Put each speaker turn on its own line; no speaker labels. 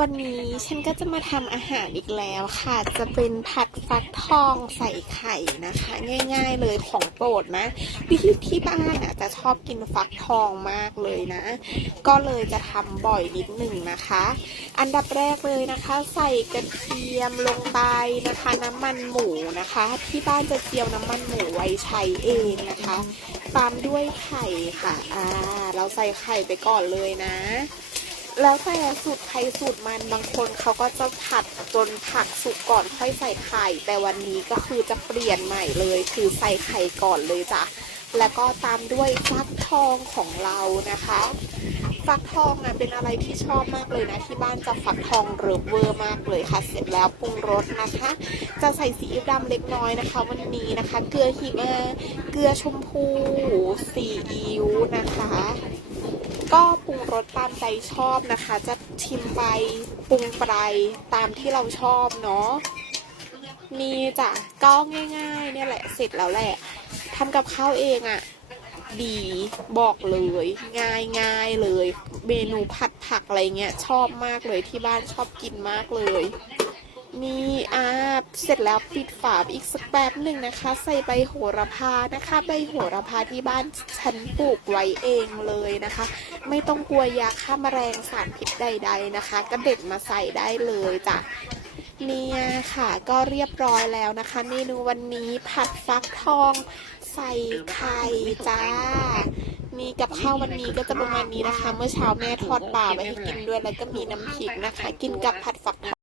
วันนี้ฉันก็จะมาทำอาหารอีกแล้วค่ะ จะเป็นผัดฟักทองใส่ไข่นะคะ ง่าย ๆเลยของโปรดนะที่ที่บ้านอะจะชอบกินฟักทองมากเลยนะ ก็เลยจะทำบ่อยนิดหนึ่งนะคะ อันดับแรกเลยนะคะ ใส่กระเทียมลงไปนะคะ น้ำมันหมูนะคะ ที่บ้านจะเจียวน้ำมันหมูไว้ใช้เองนะคะตามด้วยไข่ค่ะอ่าเราใส่ไข่ไปก่อนเลยนะ แล้วแต่สูตรใครสูตรมันบางคนเขาก็จะผัดจนผักสุกก่อนค่อยใส่ไข่ แต่วันนี้ก็คือจะเปลี่ยนใหม่เลย คือใส่ไข่ก่อนเลยจ้ะแล้วก็ตามด้วยฟักทองของเรานะคะฟักทองอะเป็นอะไรที่ชอบมากเลยนะที่บ้านจะฟักทองเริบเวอร์มากเลยค่ะ เสร็จแล้วปรุงรสนะคะ จะใส่ซีอิ๊วดำเล็กน้อยนะคะ วันนี้นะคะ เกลือหิมะเกลือชมพูซีอิ๊วนะคะ ก็ รสตามใจชอบนะคะ จะชิมไปปรุงไปตามที่เราชอบเนาะมีจ้ะก็ง่ายๆ เนี่ยแหละเสร็จแล้วแหละทำกับข้าวเองอะ่ะดีบอกเลยง่ายง่ายเลย เมนูผัดผักอะไรเงี้ยชอบมากเลยที่บ้านชอบกินมากเลยนี่อ่า เสร็จแล้วปิดฝาอีกสักแป๊บหนึ่งนะคะ ใส่ใบโหระพานะคะ ใบโหระพาที่บ้านฉันปลูกไว้เองเลยนะคะ ไม่ต้องกลัวยาฆ่าแมลงสารพิษใด ๆนะคะ ก็เด็ดมาใส่ได้เลยจ้ะเนี่ยค่ะก็เรียบร้อยแล้วนะคะ เมนูวันนี้ผัดฟักทองใส่ไข่จ้านี่กับข้าววันนี้ก็จะประมาณนี้นะคะ เมื่อเช้าแม่ทอดปลาไว้ให้กินด้วยแล้วก็มีน้ำพริกนะคะ กินกับผัดฟักทอง